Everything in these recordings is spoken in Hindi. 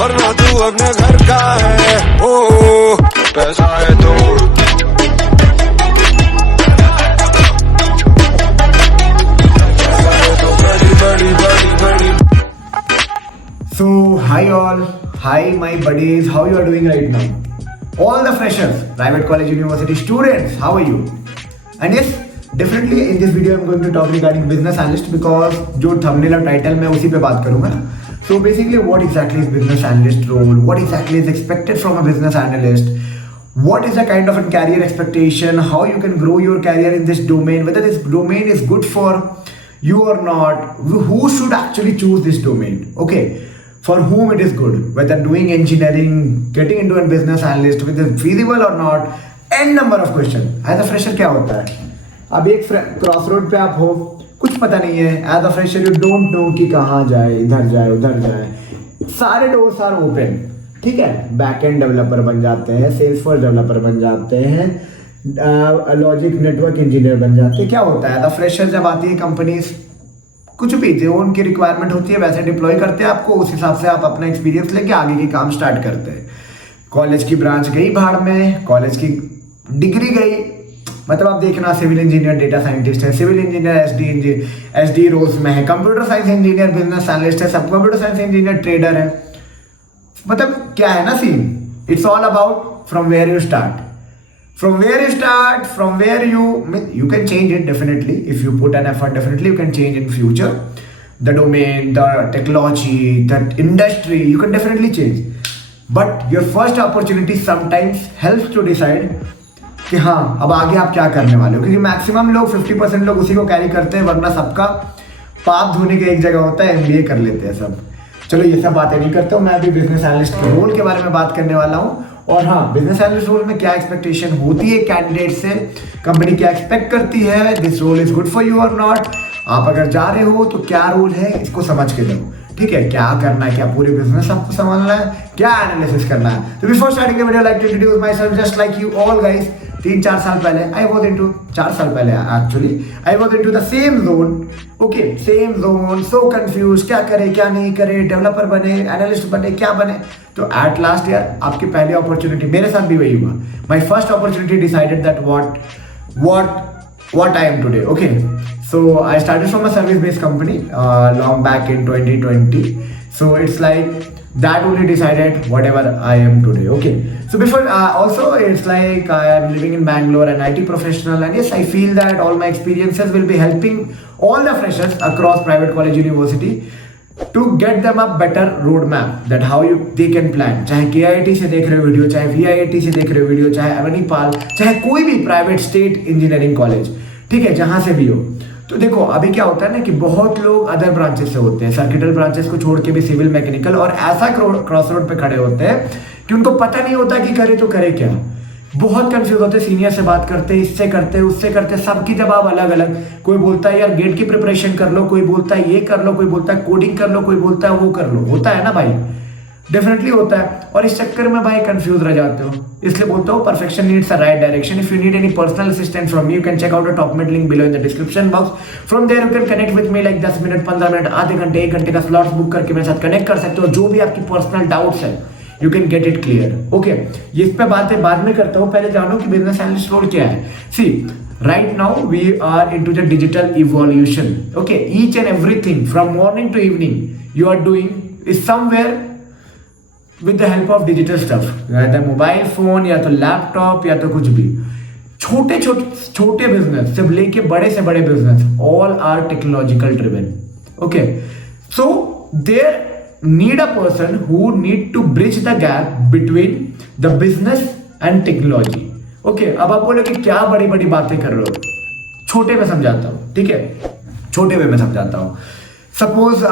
वरना तू अपने घर का है। ओ पैसा है तो बड़ी बड़ी बड़ी। So, hi all, hi my buddies, how you are doing right now? All the freshers, private college, university students, how are you? And yes, definitely in this video I'm going to talk regarding business analyst because जो thumbnail और title मैं उसी पे बात करूँगा। So basically, what exactly is business analyst role? What exactly is expected from a business analyst? What is the kind of a career expectation? How you can grow your career in this domain? Whether this domain is good for you or not? Who should actually choose this domain? Okay. For whom it is good, whether doing engineering, getting into a business analyst, whether it's feasible or not, n number of question. As a fresher क्या होता है? अभी एक क्रॉस रोड पे आप हो, कुछ पता नहीं है. As a fresher you don't know कि कहाँ जाए, इधर जाए, उधर जाए. सारे डोर्स आर ओपन, ठीक है. बैक एंड डेवलपर बन जाते हैं, सेल्सफोर्स डेवलपर बन जाते हैं, लॉजिक नेटवर्क इंजीनियर बन जाते हैं. क्या होता है? एज अ फ्रेशर जब आती है कंपनीज, कुछ भी जो उनकी रिक्वायरमेंट होती है वैसे डिप्लॉय करते हैं आपको. उस हिसाब से आप अपना एक्सपीरियंस लेके आगे के काम स्टार्ट करते हैं. कॉलेज की ब्रांच गई भाड़ में, कॉलेज की डिग्री गई, मतलब आप देखना सिविल इंजीनियर डेटा साइंटिस्ट है, सिविल इंजीनियर एसडी रोल्स में है, computer science engineer business analyst है, सब कंप्यूटर साइंस इंजीनियर ट्रेडर है. मतलब क्या है ना scene, it's all about from where you start. From where you start, from where you can change it definitely. If you put an effort, definitely you can change in future. The domain, the technology, the industry, you can definitely change. But your first opportunity sometimes helps to decide कि हाँ अब आगे आप क्या करने वाले हो. क्योंकि मैक्सिमम लोग 50% लोग उसी को कैरी करते हैं, वरना सबका पाप धोने की एक जगह होता है, MBA कर लेते हैं सब. चलो ये सब बातें नहीं करते हूँ, मैं अभी बिजनेस एनालिस्ट के रोल के बारे में बात करने वाला हूँ. और हाँ, बिजनेस एनालिस्ट रोल में क्या एक्सपेक्टेशन होती है कैंडिडेट से, कंपनी क्या एक्सपेक्ट करती है, this role is good for you और नॉट. आप अगर जा रहे हो तो क्या रोल है इसको समझ के दो, ठीक है. क्या करना है, क्या पूरे बिजनेस आपको समझना है, क्या एनालिसिस करना है. तो before starting the video like to introduce myself just like you all guys. 3-4 साल पहले आई वाज इनटू 4 साल पहले actually I was into the same zone. Okay, same zone, so confuse, क्या करे क्या नहीं करे, डेवलपर बने, एनालिस्ट बने, क्या बने. तो एट लास्ट ईयर आपकी पहली अपॉर्चुनिटी, मेरे साथ भी वही हुआ. My first opportunity decided that what I am today. Okay, so I started from a service based company long back in 2020. So it's like that only decided whatever I am today. Okay, so before also it's like I am living in Bangalore, an IT professional, and yes, I feel that all my experiences will be helping all the freshers across private college university to get them a better roadmap that how they can plan. चाहे KIT से देख रहे हो वीडियो, चाहे VIT से देख रहे हो वीडियो, चाहे अवनीपाल, चाहे कोई भी प्राइवेट स्टेट इंजीनियरिंग कॉलेज, ठीक है, जहां से भी हो. तो देखो अभी क्या होता है ना कि बहुत लोग अदर ब्रांचेस से होते हैं, सर्किटल ब्रांचेस को छोड़ के भी सिविल मैकेनिकल, और ऐसा क्रॉस रोड पे खड़े होते हैं कि उनको पता नहीं होता कि करे तो करे क्या. बहुत कंफ्यूज होते, सीनियर से बात करते, इससे करते, उससे करते, सबकी जवाब अलग अलग. कोई बोलता है यार गेट की प्रिपरेशन कर लो, कोई बोलता है ये कर लो, कोई बोलता है कोडिंग कर लो, कोई बोलता है वो कर लो. होता है ना भाई, डेफिनेटली होता है. और इस चक्कर में भाई कंफ्यूज रह जाते हो. इसलिए बोलता हूँ perfection needs a right direction. If you need any personal assistant from me, you can check out the top mid link below in the description box. From there you can connect with me like 10 minute, 15 minute, आधे घंटे, 1 घंटे का स्लॉट्स बुक करके मेरे साथ कनेक्ट कर सकते हो. जो भी आपकी पर्सनल डाउट्स है you can get it clear. Okay, ये इस पे बातें बाद में करता हूँ, पहले जानो कि बिजनेस एनालिस्ट रोल क्या है. सी, right now we are into the digital evolution. Okay, each and everything from morning to evening you are doing is somewhere with the help of digital stuff, या तो मोबाइल फोन, या तो लैपटॉप, या तो कुछ भी. छोटे बिजनेस से लेके बड़े से बड़े business, all are technological driven. Okay, so there need a person who need to bridge the gap between the business and technology. Okay, अब आप बोलो कि क्या बड़ी बड़ी बातें कर रहे हो. छोटे में समझाता हूँ, ठीक है, छोटे वे में समझाता हूँ. सपोज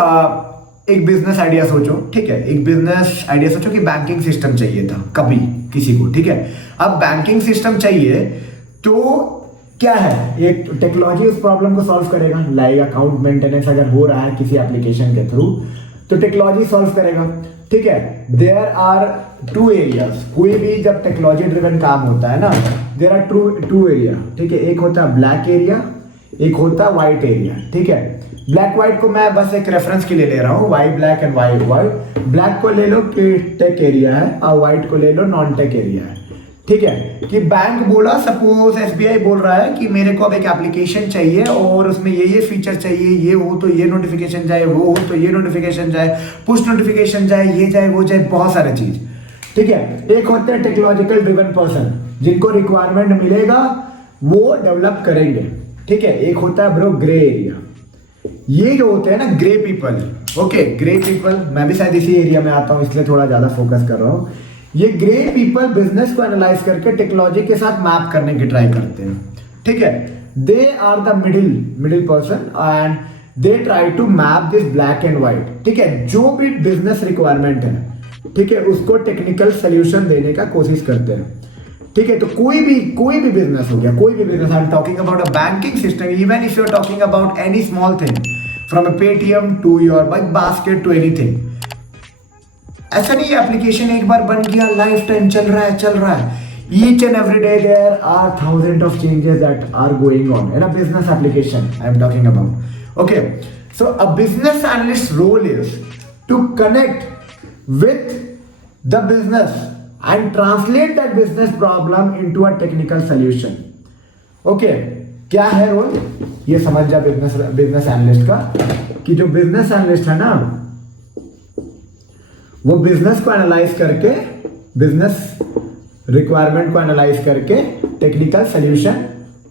एक बिजनेस आइडिया सोचो, ठीक है, एक बिजनेस आइडिया सोचो कि बैंकिंग सिस्टम चाहिए था कभी किसी को, ठीक है. अब बैंकिंग सिस्टम चाहिए तो क्या है, एक टेक्नोलॉजी उस प्रॉब्लम को सॉल्व करेगा. लाइक अकाउंट मेंटेनेंस अगर हो रहा है किसी एप्लीकेशन के थ्रू, तो टेक्नोलॉजी सॉल्व करेगा, ठीक है. There are 2 areas. कोई भी जब टेक्नोलॉजी ड्रिवन काम होता है ना, देयर आर टू एरिया, ठीक है. एक होता है ब्लैक एरिया, एक होता है व्हाइट एरिया, ठीक है. ब्लैक व्हाइट को मैं बस एक रेफरेंस के लिए ले रहा हूँ, Y black and Y white. Black को ले लो कि टेक एरिया है और व्हाइट को ले लो नॉन टेक एरिया है। ठीक है, कि बैंक बोला, सपोज एसबीआई बोल रहा है कि मेरे को अब एक एप्लीकेशन चाहिए और उसमें ये फीचर चाहिए, ये हो तो ये नोटिफिकेशन जाए, वो हो तो ये नोटिफिकेशन जाए, पुश नोटिफिकेशन जाए, ये जाए वो जाए, बहुत सारे चीज। ठीक है, एक होते हैं टेक्नोलॉजिकल ड्रिवन पर्सन, जिनको रिक्वायरमेंट मिलेगा वो डेवलप करेंगे। ठीक है, एक होता है ब्रो ग्रे एरिया। ये जो होते हैं ना grey people, okay grey people, मैं भी शायद इसी एरिया में आता हूँ इसलिए थोड़ा ज्यादा फोकस कर रहा हूँ। ये ग्रे पीपल बिजनेस को एनालाइज करके टेक्नोलॉजी के साथ मैप करने की ट्राई करते हैं। ठीक है, they are the middle person and they try to map this black and white. ठीक है, जो भी बिजनेस रिक्वायरमेंट है, ठीक है, उसको टेक्निकल सोल्यूशन देने का कोशिश करते हैं। ठीक है, तो कोई भी बिजनेस हो गया, कोई भी business, I am talking about a banking system, even if you are talking about any small thing from a Paytm to your big basket to anything. ऐसा नहीं है एप्लीकेशन एक बार बन गया लाइफ टाइम चल रहा है। Each and every day there are thousands of changes that are going on in a business application I am talking about. Okay, so a business analyst role is to connect with the business and translate that business problem into a technical solution. Okay, क्या है रोल ये समझ जा बिजनेस एनालिस्ट का, कि जो बिजनेस एनालिस्ट है ना वो बिजनेस को एनालाइज करके, बिजनेस रिक्वायरमेंट को एनालाइज करके टेक्निकल सोल्यूशन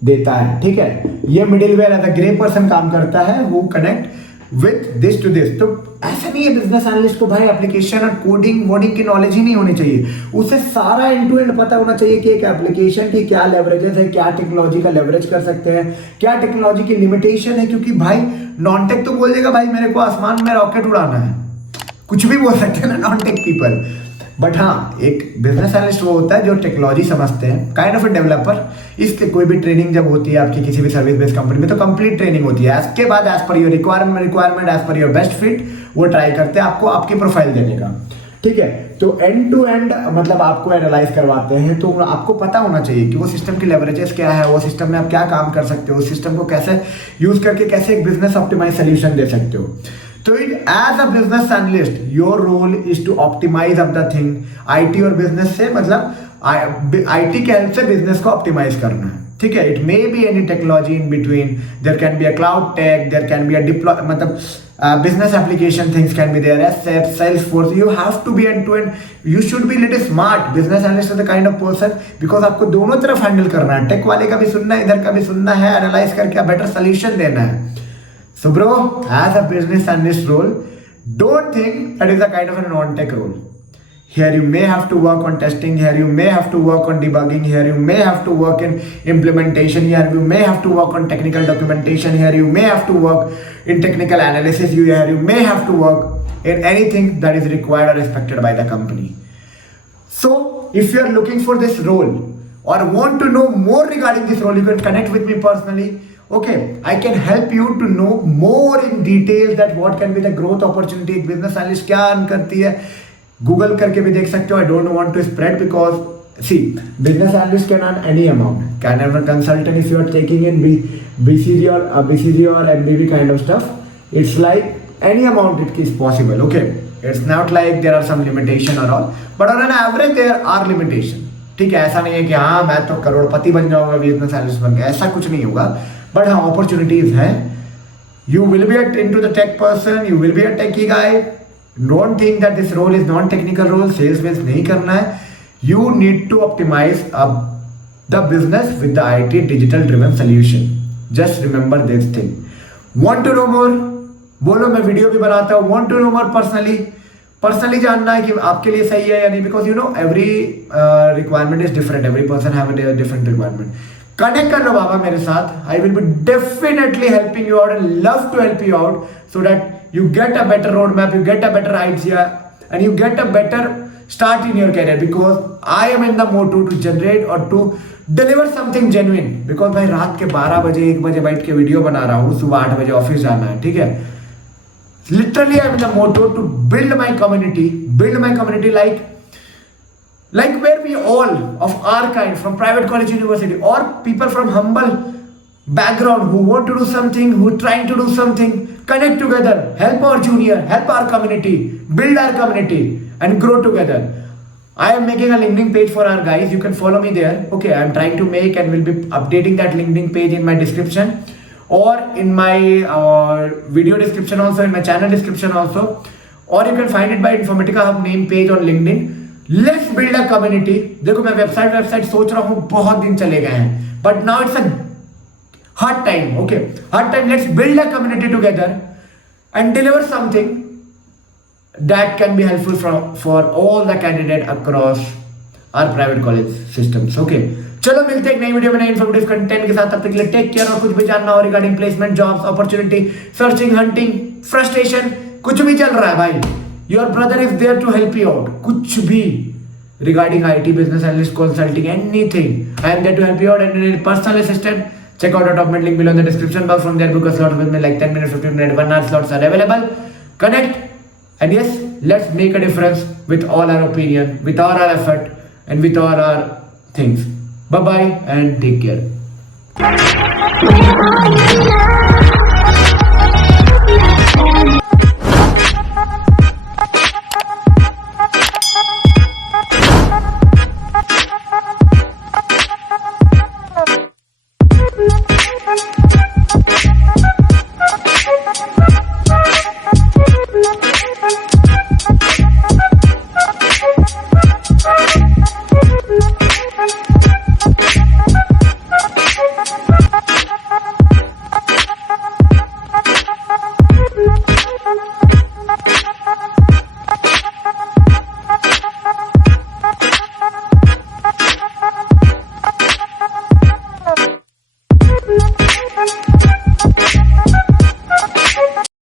देता है। ठीक है, ये middleware as a grey person काम करता है, वो connect with this to this. तो ऐसा नहीं है बिजनेस एनालिस्ट को भाई एप्लीकेशन और कोडिंग वोडिंग की नॉलेज ही नहीं होनी चाहिए, उसे सारा एंड टू एंड पता होना चाहिए कि एक एप्लीकेशन की क्या लेवरेजेस है, क्या टेक्नोलॉजी का लेवरेज कर सकते हैं, क्या टेक्नोलॉजी की लिमिटेशन है। क्योंकि भाई नॉन टेक तो बोल देगा भाई मेरे को आसमान में रॉकेट उड़ाना है, कुछ भी बोल सकते हैं ना नॉन टेक पीपल। बट हाँ, एक बिजनेस एनालिस्ट वो होता है जो टेक्नोलॉजी समझते हैं, काइंड ऑफ ए डेवलपर। इसके कोई भी ट्रेनिंग जब होती है आपकी किसी भी सर्विस बेस्ड कंपनी में तो कंप्लीट ट्रेनिंग होती है, इसके बाद as per your requirement as per your best fit वो ट्राई करते हैं आपको आपकी प्रोफाइल देने का। ठीक है, तो एंड टू एंड मतलब आपको एनालाइज करवाते हैं, तो आपको पता होना चाहिए कि वो सिस्टम की लेवरेजेस क्या है, वो सिस्टम में आप क्या काम कर सकते हो, उस सिस्टम को कैसे यूज करके कैसे एक बिजनेस ऑप्टिमाइज सोल्यूशन दे सकते हो। So as a business analyst, your role is to optimize up the thing. IT और business से मतलब IT के हेल्प से business को optimize करना है। ठीक है, it may be any technology in between. There can be a cloud tech, there can be a मतलब business application things can be there. SAP, Salesforce. You have to be end to end. You should be little smart. Business analyst is the kind of person because आपको दोनों तरफ handle करना है, टेक वाले का भी सुनना है, इधर का भी सुनना है, एनालाइज करके बेटर सोल्यूशन देना है। So bro, as a business analyst role, don't think that is a kind of a non-tech role. Here you may have to work on testing, here you may have to work on debugging, here you may have to work in implementation, here you may have to work on technical documentation, here you may have to work in technical analysis, here you may have to work in anything that is required or expected by the company. So if you are looking for this role or want to know more regarding this role, you can connect with me personally. Okay, I can help you to know more in detail that what can be the growth opportunity, business analyst क्या अर्न करती है, गूगल करके भी देख सकते हो। I don't want to spread because see, business analyst can earn any amount. Can earn a consultant if you are taking in BCG or MBB kind of stuff. It's like any amount it is possible. Okay, it's not like there are some limitation or all, but on an average there are limitation. ठीक है, ऐसा नहीं है कि हाँ मैं तो करोड़पति बन जाऊंगा बिजनेस एनालिस्ट बन गया, ऐसा कुछ नहीं होगा। बट हाँ अपॉर्चुनिटीज हैं। You will be into the tech person, you will be a techy guy. Don't think that this role is non technical role, sales based नहीं करना है। You need to optimize the business with the IT digital driven solution. Just remember this thing. Want to know more? बोलो, मैं वीडियो भी बनाता हूँ। Want to know more personally जानना है कि आपके लिए सही है या नहीं, because you know every requirement is different, every person have a different requirement. Connect कर लो बाबा मेरे साथ। I will be definitely helping you out and love to help you out so that you get a better road map, you get a better idea and you get a better start in your career, because I am in the motto to generate or to deliver something genuine. Because भाई रात के 12 बजे 1 बजे बैठ के वीडियो बना रहा हूँ, सुबह 8 बजे ऑफिस जाना है। ठीक है, literally I am in the motto to build my community like where we all of our kind from private college university or people from humble background who want to do something, who trying to do something, connect together, help our junior, help our community, build our community, and grow together. I am making a LinkedIn page for our guys. You can follow me there. Okay, I'm trying to make and will be updating that LinkedIn page in my description or in my video description also, in my channel description also. Or you can find it by Informatica Hub name page on LinkedIn. Let's build a community. देखो मैं वेबसाइट सोच रहा हूँ, बहुत दिन चले गए हैं. But now it's a hard time. Okay, hard time. Let's build a community together and deliver something that can be helpful for all the candidates across our private college systems. Okay, चलो मिलते हैं एक नई वीडियो में नए इन्फॉर्मेटिव कंटेंट के साथ. तब तक के लिए टेक केयर. और कुछ भी जानना हो regarding placement, jobs, opportunity, searching, hunting, frustration, कुछ भी चल रहा है भाई, your brother is there to help you out. कुछ भी regarding IT, business analyst, consulting, anything, I am there to help you out. And need personal assistant, check out our top link below in the description box. From there book a slot with me, like 10 minutes, 15 minutes, 1 hour slots are available. Connect. And yes, let's make a difference with all our opinion, with all our effort, and with all our things. Bye bye and take care.